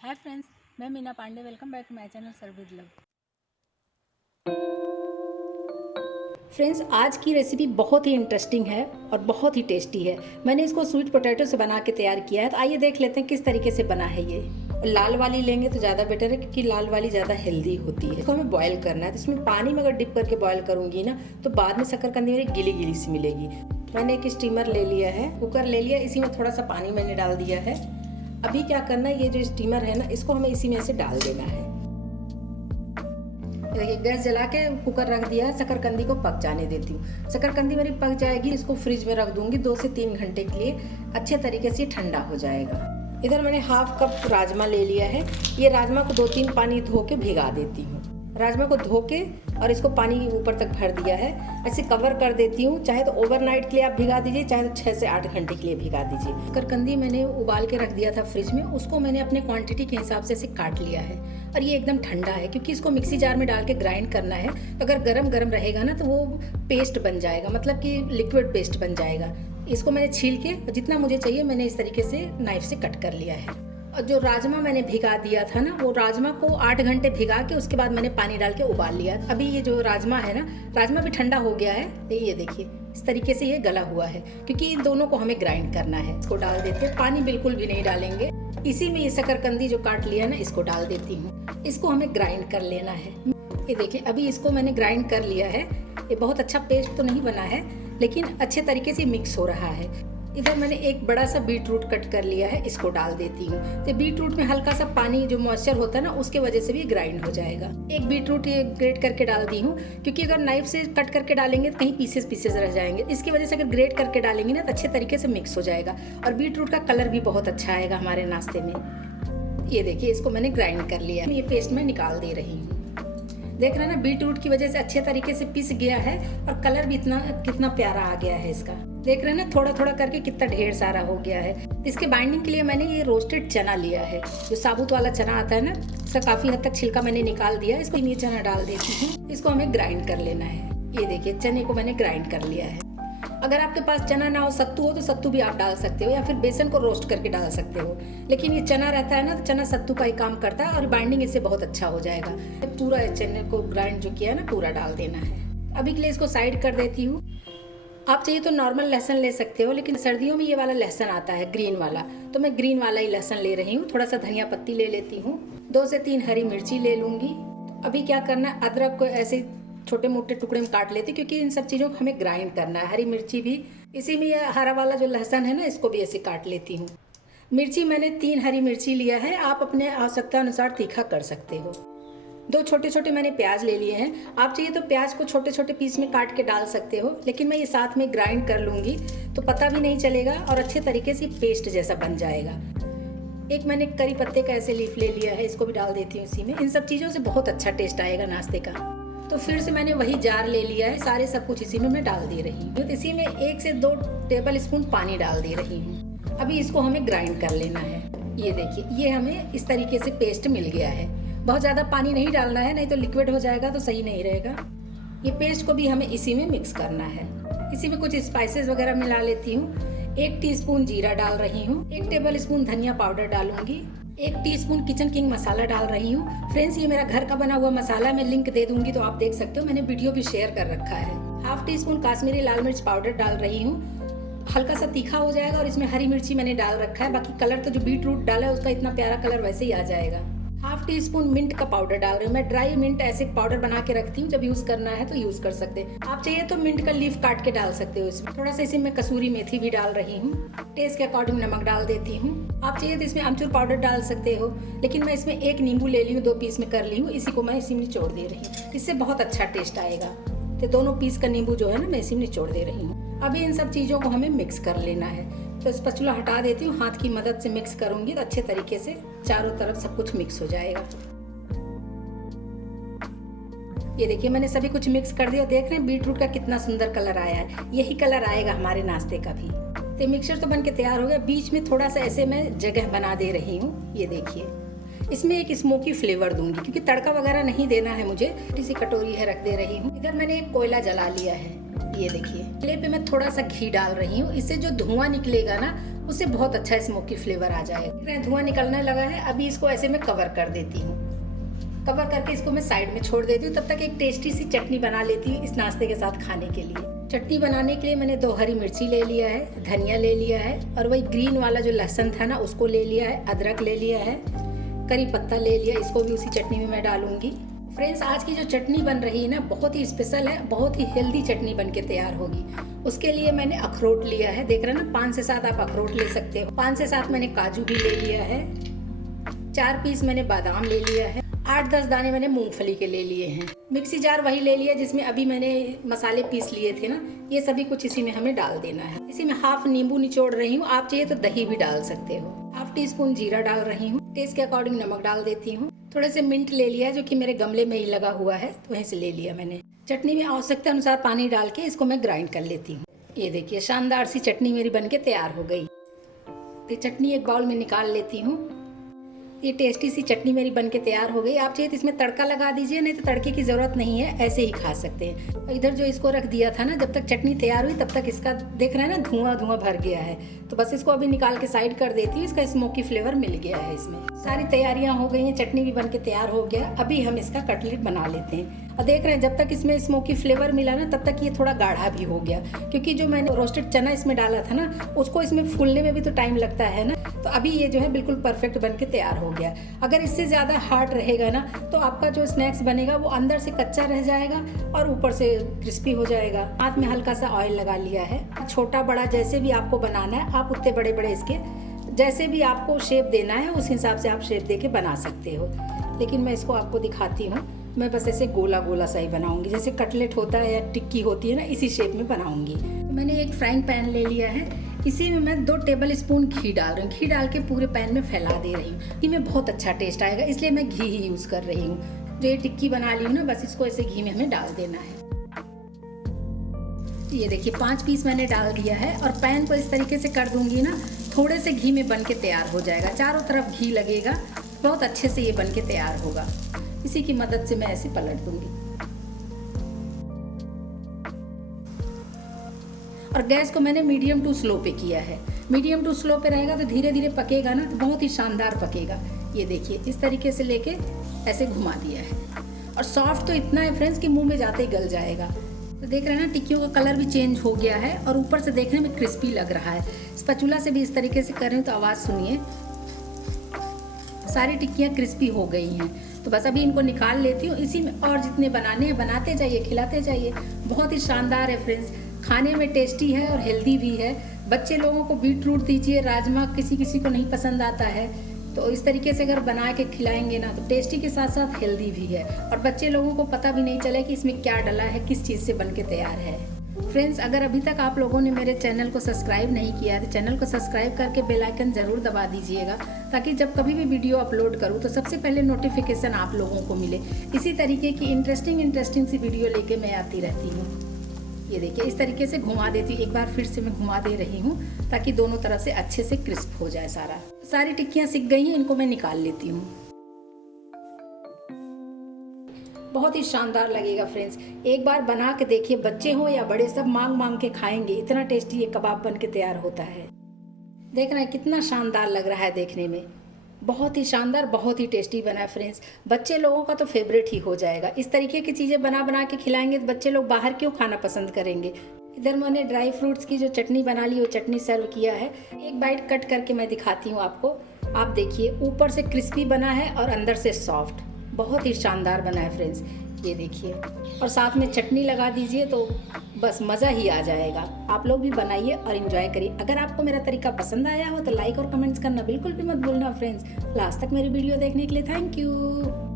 हाय friends, मैं Meena Pandey. Welcome back to my channel serve with love. Friends, आज की recipe बहुत ही इंटरेस्टिंग है और बहुत ही टेस्टी है। मैंने इसको स्वीट पोटैटो से बना के तैयार किया है, तो आइए देख लेते हैं किस तरीके से बना है ये। लाल वाली लेंगे तो ज़्यादा बेटर है क्योंकि लाल वाली ज़्यादा हेल्दी होती है। इसको हमें बॉयल करना है, तो इसमें पानी में अगर डिप करके बॉयल करूँगी ना तो बाद में शकरकंदी मेरी गीली गीली सी मिलेगी। मैंने एक स्टीमर ले लिया है, कुकर ले लिया, इसी में थोड़ा सा पानी मैंने डाल दिया है। अभी क्या करना है, ये जो स्टीमर है ना, इसको हमें इसी में से डाल देना है। देखिए, गैस जला के कुकर रख दिया है, शकरकंदी को पक जाने देती हूँ। शकरकंदी मेरी पक जाएगी, इसको फ्रिज में रख दूंगी 2 से 3 घंटे के लिए, अच्छे तरीके से ठंडा हो जाएगा। इधर मैंने हाफ कप राजमा ले लिया है। ये राजमा को 2-3 पानी धो के भिगा देती हूँ। राजमा को धो के और इसको पानी ऊपर तक भर दिया है, ऐसे कवर कर देती हूँ। चाहे तो ओवरनाइट के लिए आप भिगा दीजिए, चाहे तो 6 से 8 घंटे के लिए भिगा दीजिए। शकरकंदी मैंने उबाल के रख दिया था फ्रिज में, उसको मैंने अपने क्वांटिटी के हिसाब से काट लिया है। और ये एकदम ठंडा है क्योंकि इसको मिक्सी जार में डाल के ग्राइंड करना है। तो अगर गरम गरम रहेगा ना तो वो पेस्ट बन जाएगा, मतलब कि लिक्विड पेस्ट बन जाएगा। इसको मैंने छील के जितना मुझे चाहिए मैंने इस तरीके से नाइफ से कट कर लिया है। और जो राजमा मैंने भिगा दिया था ना, वो राजमा को 8 घंटे भिगा के उसके बाद मैंने पानी डाल के उबाल लिया। अभी ये जो राजमा है ना, राजमा भी ठंडा हो गया है। ये देखिए, इस तरीके से ये गला हुआ है क्योंकि इन दोनों को हमें ग्राइंड करना है। इसको डाल देते हैं, पानी बिल्कुल भी नहीं डालेंगे। इसी में ये शकरकंदी जो काट लिया ना, इसको डाल देती हूँ। इसको हमें ग्राइंड कर लेना है। ये देखिए, अभी इसको मैंने ग्राइंड कर लिया है। ये बहुत अच्छा पेस्ट तो नहीं बना है, लेकिन अच्छे तरीके से मिक्स हो रहा है। इधर मैंने एक बड़ा सा बीट रूट कट कर लिया है, इसको डाल देती हूँ। तो बीट रूट में हल्का सा पानी जो मॉइस्चर होता है ना, उसके वजह से भी ग्राइंड हो जाएगा। एक बीट रूट ये ग्रेट करके डाल दी हूँ, क्योंकि अगर नाइफ से कट करके डालेंगे तो कहीं पीसेस पीसेस रह जाएंगे। इसकी वजह से अगर ग्रेट करके डालेंगे ना तो अच्छे तरीके से मिक्स हो जाएगा और बीट रूट का कलर भी बहुत अच्छा आएगा हमारे नाश्ते में। ये देखिए, इसको मैंने ग्राइंड कर लिया है। ये पेस्ट मैं निकाल दे रही हूँ। देख रहे हैं ना, बीट रूट की वजह से अच्छे तरीके से पिस गया है और कलर भी कितना प्यारा आ गया है इसका। देख रहे हैं ना, थोड़ा थोड़ा करके कितना ढेर सारा हो गया है। इसके बाइंडिंग के लिए मैंने ये रोस्टेड चना लिया है, जो साबुत वाला चना आता है ना, इसका काफ़ी हद तक छिलका मैंने निकाल दिया। इसको ये चना डाल देती हूँ, इसको हमें ग्राइंड कर लेना है। ये देखिए, चने को मैंने ग्राइंड कर लिया है। अगर आपके पास चना ना हो, सत्तू हो, तो सत्तू भी आप डाल सकते हो, या फिर बेसन को रोस्ट करके डाल सकते हो। लेकिन ये चना रहता है ना, तो चना सत्तू का ही काम करता है और बाइंडिंग इससे बहुत अच्छा हो जाएगा। पूरा चने को ग्राइंड जो किया है ना, पूरा डाल देना है। अभी के लिए इसको साइड कर देती हूँ। आप चाहिए तो नॉर्मल लहसुन ले सकते हो, लेकिन सर्दियों में ये वाला लहसुन आता है ग्रीन वाला, तो मैं ग्रीन वाला ही लहसुन ले रही हूँ। थोड़ा सा धनिया पत्ती ले लेती हूँ, 2 से 3 हरी मिर्ची ले लूँगी। अभी क्या करना है, अदरक को ऐसे छोटे मोटे टुकड़े में काट लेती, क्योंकि इन सब चीज़ों को हमें ग्राइंड करना है। हरी मिर्ची भी इसी में, यह हरा वाला जो लहसुन है ना, इसको भी ऐसे काट लेती हूँ। मिर्ची मैंने 3 हरी मिर्ची लिया है, आप अपने आवश्यकता अनुसार तीखा कर सकते हो। 2 छोटे छोटे मैंने प्याज ले लिए हैं। आप चाहिए तो प्याज को छोटे छोटे पीस में काट के डाल सकते हो, लेकिन मैं ये साथ में ग्राइंड कर लूँगी तो पता भी नहीं चलेगा और अच्छे तरीके से पेस्ट जैसा बन जाएगा। एक मैंने करी पत्ते का ऐसे लीफ ले लिया है, इसको भी डाल देती हूँ इसी में। इन सब चीज़ों से बहुत अच्छा टेस्ट आएगा नाश्ते का। तो फिर से मैंने वही जार ले लिया है, सारे सब कुछ इसी में मैं डाल दे रही हूँ। इसी में 1 से 2 टेबल स्पून पानी डाल दे रही हूँ। अभी इसको हमें ग्राइंड कर लेना है। ये देखिए, ये हमें इस तरीके से पेस्ट मिल गया है। बहुत ज़्यादा पानी नहीं डालना है, नहीं तो लिक्विड हो जाएगा तो सही नहीं रहेगा। ये पेस्ट को भी हमें इसी में मिक्स करना है। इसी में कुछ स्पाइसेस वगैरह मिला लेती हूँ। 1 टीस्पून जीरा डाल रही हूँ, 1 टेबल स्पून धनिया पाउडर डालूंगी, 1 टीस्पून किचन किंग मसाला डाल रही हूँ। फ्रेंड्स, ये मेरा घर का बना हुआ मसाला, मैं लिंक दे दूंगी तो आप देख सकते हो, मैंने वीडियो भी शेयर कर रखा है। हाफ टीस्पून काश्मीरी लाल मिर्च पाउडर डाल रही हूँ, हल्का सा तीखा हो जाएगा। और इसमें हरी मिर्ची मैंने डाल रखा है, बाकी कलर तो जो बीट रूट डाला है उसका इतना प्यारा कलर वैसे ही आ जाएगा। हाफ टीस्पून मिंट का पाउडर डाल रही हूँ। मैं ड्राई मिंट ऐसे पाउडर बना के रखती हूँ, जब यूज़ करना है तो यूज़ कर सकते हैं। आप चाहिए तो मिंट का लीफ काट के डाल सकते हो इसमें। थोड़ा सा इसमें कसूरी मेथी भी डाल रही हूँ। टेस्ट के अकॉर्डिंग नमक डाल देती हूँ। आप चाहिए तो इसमें अमचूर पाउडर डाल सकते हो, लेकिन मैं इसमें 1 नींबू ले ली हूँ, 2 पीस में कर ली हूँ। इसी को मैं इसी में निचोड़ दे रही हूँ, इससे बहुत अच्छा टेस्ट आएगा। तो दोनों पीस का नींबू जो है ना, मैं इसी में निचोड़ दे रही हूँ। अभी इन सब चीज़ों को हमें मिक्स कर लेना है। तो स्पैचुला हटा देती हूँ, हाथ की मदद से मिक्स करूँगी तो अच्छे तरीके से चारों तरफ सब कुछ मिक्स हो जाएगा। ये देखिए, मैंने सभी कुछ मिक्स कर दिया। देख रहे हैं बीट रूट का कितना सुंदर कलर आया है। यही कलर आएगा हमारे नाश्ते का भी। तो मिक्सचर तो बन के तैयार हो गया। बीच में थोड़ा सा ऐसे मैं जगह बना दे रही हूँ। ये देखिए, इसमें एक स्मोकी फ्लेवर दूंगी, क्योंकि तड़का वगैरह नहीं देना है मुझे। छोटी सी कटोरी है, रख दे रही हूँ। इधर मैंने एक कोयला जला लिया है। ये देखिए, तले पे मैं थोड़ा सा घी डाल रही हूँ। इससे जो धुआं निकलेगा ना, उससे बहुत अच्छा स्मोकी फ्लेवर आ जाएगा। धुआं निकलने लगा है, अभी इसको ऐसे मैं कवर कर देती हूँ। कवर करके इसको मैं साइड में छोड़ देती हूँ। तब तक एक टेस्टी सी चटनी बना लेती हूँ इस नाश्ते के साथ खाने के लिए। चटनी बनाने के लिए मैंने 2 हरी मिर्ची ले लिया है, धनिया ले लिया है, और वही ग्रीन वाला जो लहसुन था ना उसको ले लिया है, अदरक ले लिया है, करी पत्ता ले लिया, इसको भी उसी चटनी में मैं डालूंगी। फ्रेंड्स, आज की जो चटनी बन रही है ना बहुत ही स्पेशल है, बहुत ही हेल्दी चटनी बन के तैयार होगी। उसके लिए मैंने अखरोट लिया है, देख रहे हैं ना, 5 से 7 आप अखरोट ले सकते हो। 5 से 7 मैंने काजू भी ले लिया है, 4 पीस मैंने बादाम ले लिया है, 8-10 दाने मैंने मूंगफली के ले लिए हैं। मिक्सी जार वही ले लिया जिसमें अभी मैंने मसाले पीस लिए थे ना, ये सभी कुछ इसी में हमें डाल देना है। इसी में हाफ नींबू निचोड़ रही हूँ, आप चाहिए तो दही भी डाल सकते हो। हाफ टी-स्पून जीरा डाल रही हूँ, टेस्ट के अकॉर्डिंग नमक डाल देती हूँ। थोड़े से मिंट ले लिया जो कि मेरे गमले में ही लगा हुआ है, तो वहीं से ले लिया मैंने। चटनी में आवश्यकता अनुसार पानी डाल के इसको मैं ग्राइंड कर लेती हूँ। ये देखिए शानदार सी चटनी मेरी बनके तैयार हो गई। तो चटनी एक बाउल में निकाल लेती हूँ। ये टेस्टी सी चटनी मेरी बनके तैयार हो गई। आप चाहिए तो इसमें तड़का लगा दीजिए, नहीं तो तड़के की ज़रूरत नहीं है, ऐसे ही खा सकते हैं। इधर जो इसको रख दिया था ना, जब तक चटनी तैयार हुई तब तक इसका देख रहे हैं ना धुआं धुआं भर गया है, तो बस इसको अभी निकाल के साइड कर देती हूँ। इसका स्मोकी फ्लेवर मिल गया है इसमें। सारी तैयारियाँ हो गई हैं, चटनी भी बनके तैयार हो गया। अभी हम इसका कटलेट बना लेते हैं। और देख रहे हैं जब तक इसमें स्मोकी फ्लेवर मिला ना तब तक ये थोड़ा गाढ़ा भी हो गया, क्योंकि जो मैंने रोस्टेड चना इसमें डाला था ना उसको इसमें फूलने में भी तो टाइम लगता है ना। तो अभी ये जो है बिल्कुल परफेक्ट बन के तैयार हो गया। अगर इससे ज़्यादा हार्ड रहेगा ना तो आपका जो स्नैक्स बनेगा वो अंदर से कच्चा रह जाएगा और ऊपर से क्रिस्पी हो जाएगा। हाथ में हल्का सा ऑयल लगा लिया है। छोटा बड़ा जैसे भी आपको बनाना है आप उतने बड़े बड़े इसके जैसे भी आपको शेप देना है उस हिसाब से आप शेप दे के बना सकते हो। लेकिन मैं इसको आपको दिखाती हूँ, मैं बस ऐसे गोला गोला सा ही बनाऊंगी, जैसे कटलेट होता है या टिक्की होती है ना, इसी शेप में बनाऊंगी। तो मैंने एक फ्राइंग पैन ले लिया है, इसी में मैं 2 टेबल स्पून घी डाल रही हूँ। घी डाल के पूरे पैन में फैला दे रही हूँ। घी में बहुत अच्छा टेस्ट आएगा, इसलिए मैं घी ही यूज़ कर रही हूँ। जो ये टिक्की बना ली हूँ ना, बस इसको ऐसे घी में हमें डाल देना है। ये देखिए 5 पीस मैंने डाल दिया है और पैन को इस तरीके से कर दूंगी ना, थोड़े से घी में बन के तैयार हो जाएगा। चारों तरफ घी लगेगा, बहुत अच्छे से ये बन के तैयार होगा। इसी की मदद से मैं ऐसे पलट दूंगी। और गैस को मैंने मीडियम टू स्लो पे किया है। मीडियम टू स्लो पे रहेगा तो धीरे धीरे पकेगा ना, तो बहुत ही शानदार पकेगा। ये देखिए इस तरीके से लेके ऐसे घुमा दिया है। और सॉफ्ट तो इतना है फ्रेंड्स कि मुंह में जाते ही गल जाएगा। तो देख रहे हैं ना, टिक्कियों का कलर भी चेंज हो गया है और ऊपर से देखने में क्रिस्पी लग रहा है। स्पैचुला से भी इस तरीके से कर रही हूँ तो आवाज़ सुनिए, सारी टिक्कियाँ क्रिस्पी हो गई हैं। तो बस अभी इनको निकाल लेती हूँ। इसी में और जितने बनाने हैं बनाते जाइए, खिलाते जाइए। बहुत ही शानदार है फ्रेंड्स, खाने में टेस्टी है और हेल्दी भी है। बच्चे लोगों को बीट रूट दीजिए, राजमा किसी किसी को नहीं पसंद आता है, तो इस तरीके से अगर बना के खिलाएंगे ना तो टेस्टी के साथ साथ हेल्दी भी है। और बच्चे लोगों को पता भी नहीं चले कि इसमें क्या डला है, किस चीज़ से बन के तैयार है। फ्रेंड्स, अगर अभी तक आप लोगों ने मेरे चैनल को सब्सक्राइब नहीं किया है तो चैनल को सब्सक्राइब करके बेल आइकन ज़रूर दबा दीजिएगा, ताकि जब कभी भी वीडियो अपलोड करूँ तो सबसे पहले नोटिफिकेशन आप लोगों को मिले। इसी तरीके की इंटरेस्टिंग सी वीडियो लेके मैं आती रहती हूँ। ये देखिए इस तरीके से घुमा देती हूँ। एक बार फिर से मैं घुमा दे रही हूँ ताकि दोनों तरफ से अच्छे से क्रिस्प हो जाए। सारी टिक्कियाँ सिक गई हैं, इनको मैं निकाल लेती हूँ। बहुत ही शानदार लगेगा फ्रेंड्स, एक बार बना के देखिए। बच्चे हो या बड़े सब मांग मांग के खाएंगे, इतना टेस्टी ये कबाब बन के तैयार होता है। देख रहे हैं कितना शानदार लग रहा है देखने में, बहुत ही शानदार, बहुत ही टेस्टी बना है फ्रेंड्स। बच्चे लोगों का तो फेवरेट ही हो जाएगा। इस तरीके की चीज़ें बना बना के खिलाएंगे तो बच्चे लोग बाहर क्यों खाना पसंद करेंगे। इधर मैंने ड्राई फ्रूट्स की जो चटनी बना ली वो चटनी सर्व किया है। एक बाइट कट करके मैं दिखाती हूँ आपको। आप देखिए ऊपर से क्रिस्पी बना है और अंदर से सॉफ्ट, बहुत ही शानदार बना है फ्रेंड्स। ये देखिए, और साथ में चटनी लगा दीजिए तो बस मज़ा ही आ जाएगा। आप लोग भी बनाइए और एंजॉय करिए। अगर आपको मेरा तरीका पसंद आया हो तो लाइक और कमेंट्स करना बिल्कुल भी मत भूलना फ्रेंड्स। लास्ट तक मेरी वीडियो देखने के लिए थैंक यू।